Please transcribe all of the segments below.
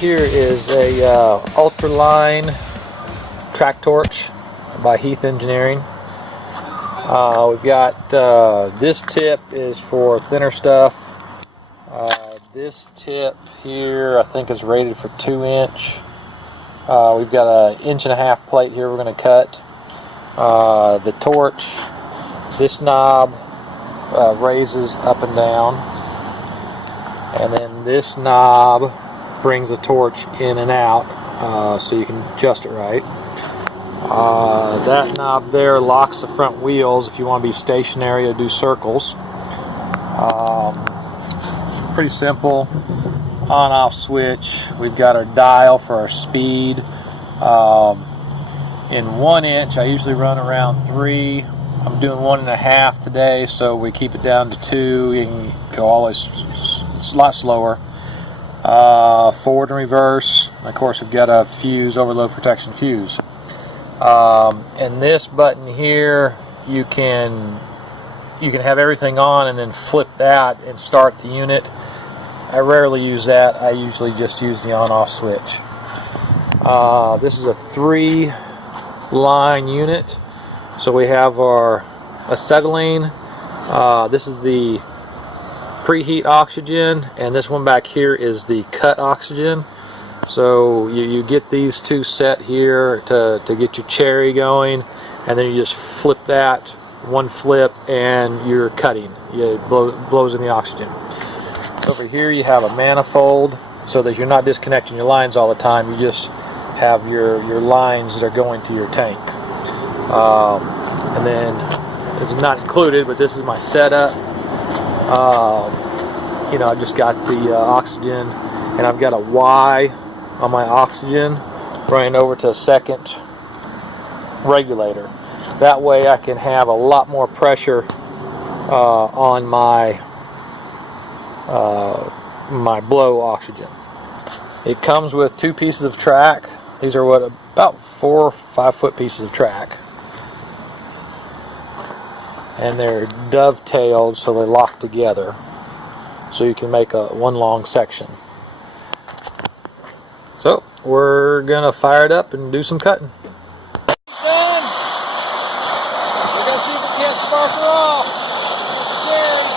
here is a Ultraline track torch by Heath Engineering. We've got this tip is for thinner stuff. This tip here I think is rated for 2-inch. We've got an 1.5-inch plate here we're going to cut. The torch, this knob raises up and down, and then this knob brings the torch in and out, so you can adjust it right. That knob there locks the front wheels if you want to be stationary or do circles. Pretty simple on-off switch. We've got our dial for our speed. In 1-inch I usually run around 3. I'm doing 1.5 today, so we keep it down to 2. You can go always a lot slower. Forward and reverse, and of course we've got a fuse, overload protection fuse. And this button here, you can have everything on and then flip that and start the unit. I rarely use that. I usually just use the on-off switch. This is a 3-line unit. So we have our acetylene. This is the preheat oxygen, and this one back here is the cut oxygen. So you get these two set here to get your cherry going, and then you just flip that, one flip, and you're cutting. It blows in the oxygen. Over here you have a manifold so that you're not disconnecting your lines all the time. You just have your lines that are going to your tank. And then it's not included, but this is my setup. I've just got the oxygen, and I've got a Y on my oxygen running over to a second regulator. That way I can have a lot more pressure on my my blow oxygen. It comes with 2 pieces of track. These are about 4 or 5 foot pieces of track, and they're dovetailed so they lock together, so you can make one long section. So we're gonna fire it up and do some cutting. It's done. We're gonna see if it can't spark her off. It's scared.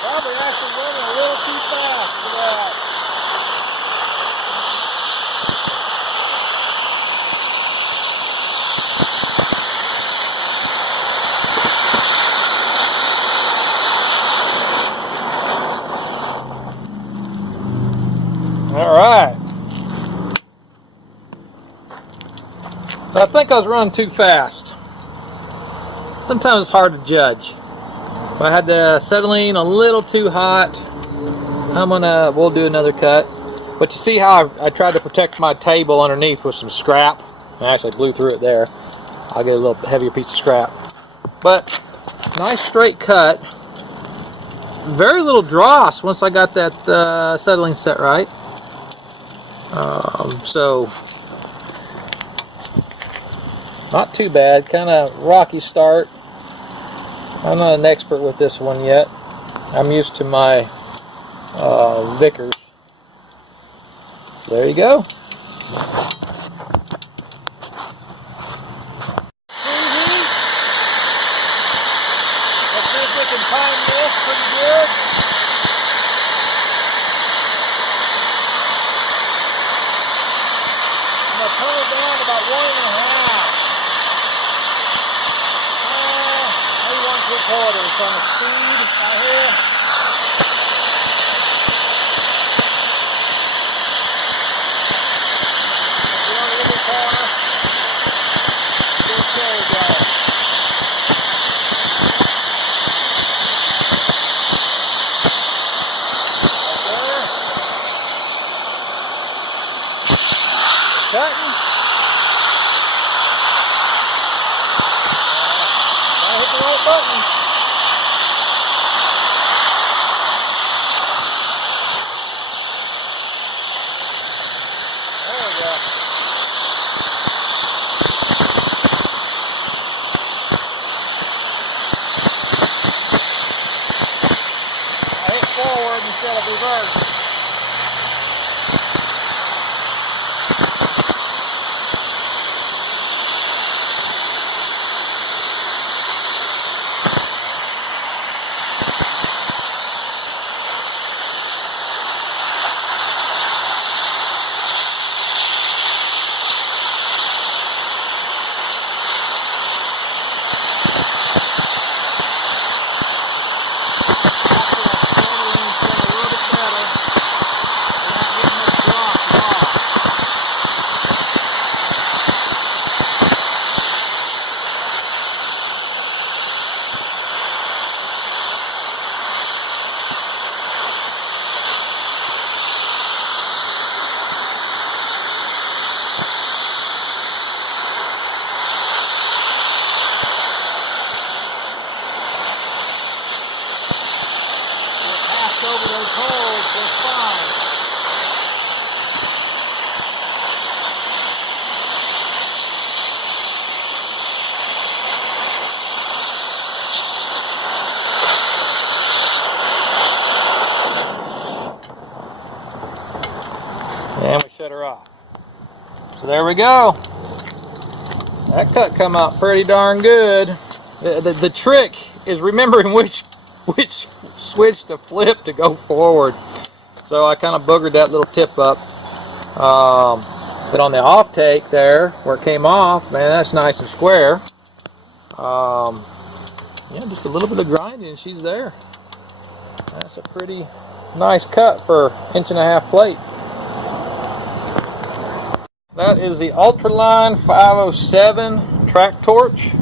Probably actually running a little too fast for that. All right. So I think I was running too fast. Sometimes it's hard to judge. I had the acetylene a little too hot. We'll do another cut. But you see how I tried to protect my table underneath with some scrap? I actually blew through it there. I'll get a little heavier piece of scrap. But nice straight cut. Very little dross once I got that settling set right. So not too bad. Kind of rocky start. I'm not an expert with this one yet. I'm used to my Vickers. There you go. Let's see if we can time this pretty good. I'm going to turn it down to about 1.5. Maybe 1.75 on the speed right here. Get on the little corner. There we go. Cutting. I hit the right button. There we go. I hit forward instead of reverse. Over those holes just fine. And we shut her off. So there we go. That cut come out pretty darn good. The trick is remembering which switch to flip to go forward. So I kind of boogered that little tip up. But on the off take there, where it came off, man, that's nice and square. Yeah, just a little bit of grinding and she's there. That's a pretty nice cut for 1.5" plate. That is the Ultraline 507 track torch.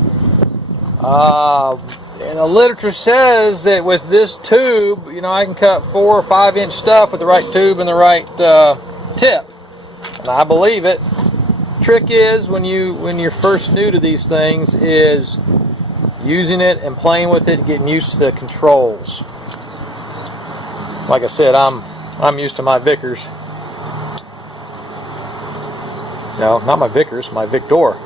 And the literature says that with this tube, you know, I can cut 4 or 5 inch stuff with the right tube and the right tip. And I believe it. Trick is when you're first new to these things is using it and playing with it, getting used to the controls. Like I said, I'm used to my Vickers. No, not my Vickers, my Victor.